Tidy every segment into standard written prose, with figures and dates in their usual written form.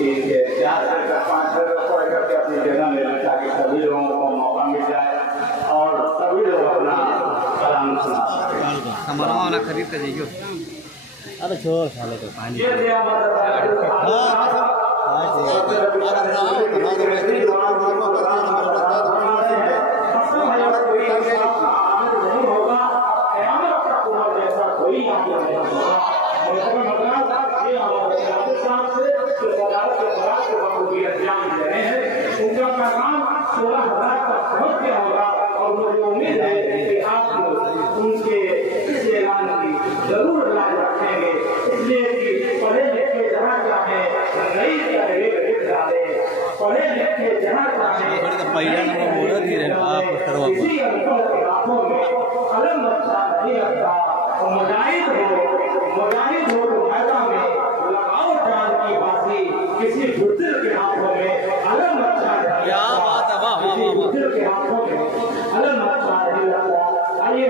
चीज के 4 से 5 पढ़ करके अपनी जगह ले लें ताकि सभी लोगों को मौका मिल जाए और सभी लोग अपना कलाम सुना सकें। हमारा खरीद कर जाइयो। अरे छोड़ साले तो पानी उनका पैगाम 16,000 तक पहुंच गया होगा और मुझे उम्मीद है कि आप उनके इस ऐलान की जरूर लाज रखेंगे, इसलिए कि पढ़े लिखे जहाँ चाहे नई पढ़े लिखे जहाँ चाहे किसी अनुभव के हाथों में कलम अच्छा नहीं रखता। मुजाहिद हो मैदान में लगाओ जान की बाजी, किसी बुजुर्ग के हाथों में कलम अच्छा किसी बुजुर्ग के हाथों में कलम अच्छा नहीं लगता। आइए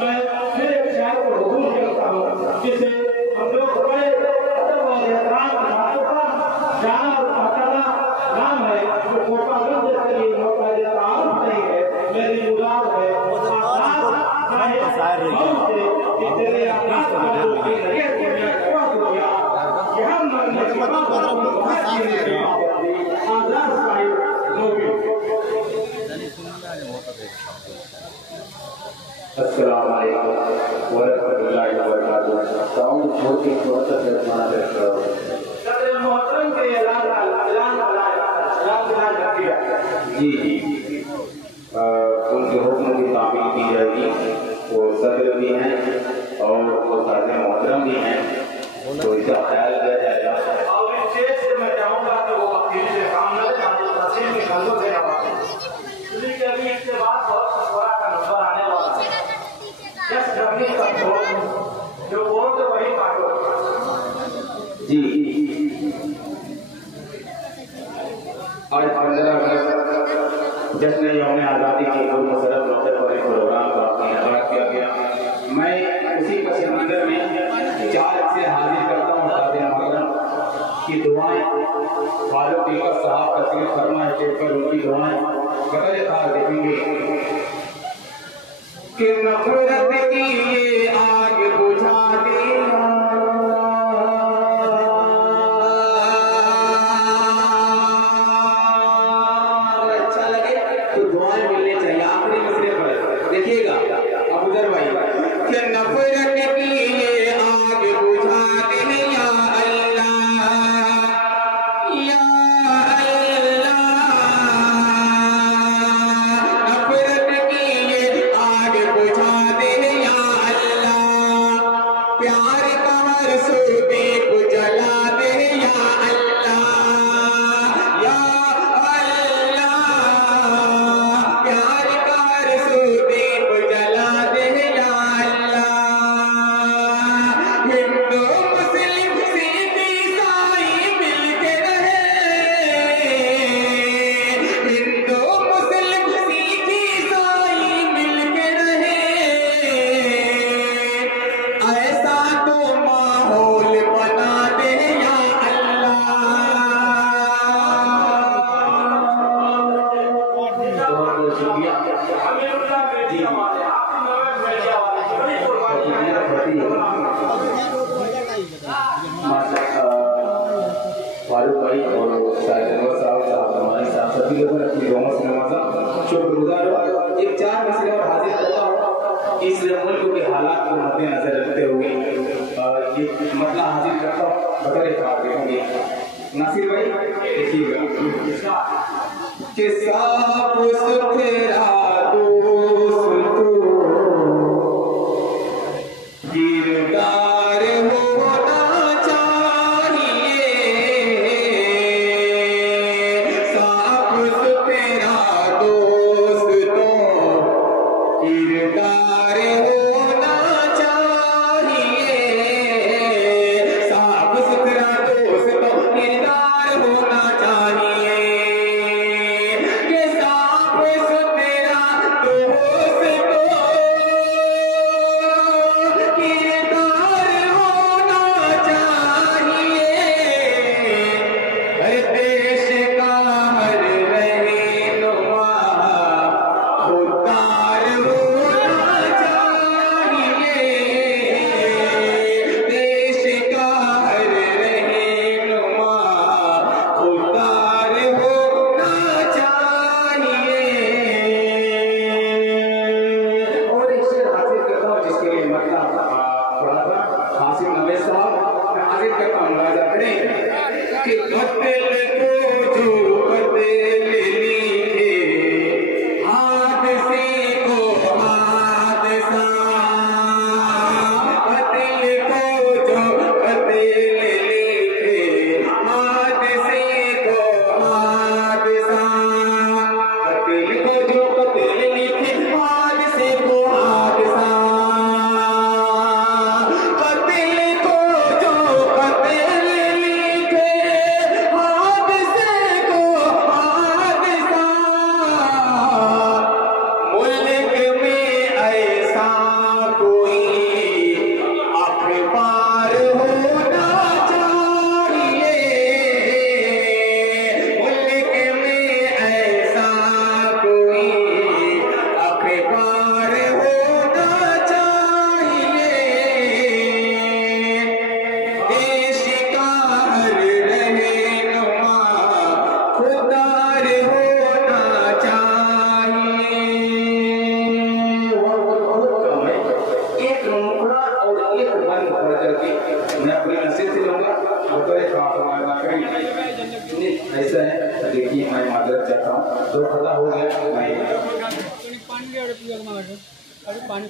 मैं फिर एक शायर को हुजूर करता हूँ जिसे हम लोग बड़े अदब और एहतराम जाना और पहचाना नाम है जो कोटागंज के लिए मौका देता नहीं है। मेरी मुराद है अस्सलाम वालेकुम व रहमतुल्लाहि व बरकातुहू। साउंड छोड़ के थोड़ा सा दरमियान रखो। सदर मोहतरम के ऐलान जी उनके हुक्म की तामील की जाएगी। वो सदर भी हैं और वो सारे मोहतरम भी हैं, तो इसका ख्याल किया जाएगा। और इस स्टेज से मैं चाहूँगा कि वो अकेले से काम न करें, तस्वीर में खंडों से ना इसलिए अभी इसके बाद बहुत थोड़ा का नंबर आने वाला है। जस्ट करने का जो वोट वही काटो जी। आज 15 अगस्त जश्न यौम आज़ादी के मुशर्रफ मौके पर एक प्रोग्राम का इनेकाद किया गया। मैं उसी पसंदीदा में 4 से हाजिर करता हूँ सादे मोहतरम की दुआएं। फारूक दीपक साहब तशरीफ फरमा स्टेज पर, उनकी दुआएं बगैर खास देखेंगे कि नफरत की ये आग बुझा देना, अच्छा लगे तो दुआएं मिलनी चाहिए। आखिरी मसले पर देखिएगा अबूजर भाई कि नफरत की ये आग बुझा देना या अल्लाह या अल्लाह, नफरत की ये आग बुझा देना या अल्लाह, प्यार का मरसूदे को जला दे या अल्लाह या अल्लाह, प्यार का मरसूदे को जला दे या अल्लाह। हिंदू मुस्लिम सिख ईसाई मिलके रहे, हिंदू मुस्लिम सिख ईसाई मिलके रहे, ऐसा तो माहौल बना दे या अल्लाह। बहुत शुक्रिया जी। फारूक भाई और साहब हमारे साथ सभी लोगों ने अपनी दुआओं से नवाजा, शुक्रगुजार हो। एक 4 मसले और हाजिर करता हूँ इस मुल्क के हालात को मद्देनजर रखते हुए ये मसला हाजिर करता हूँ बगैर इतराज देखेंगे। नासिर भाई देखिएगा कि साफ सुथरा दोस्त गिरदार होना चाहिए, साफ सुथरा दोस्तों गिरदार होना चाहिए, साफ सुथरा दोस्तों गिरदार होना चाहिए, ये साफ सुथरा ऐसा है, देखिए मैं माजरत चाहता हूँ, तो खड़ा हो गया पानी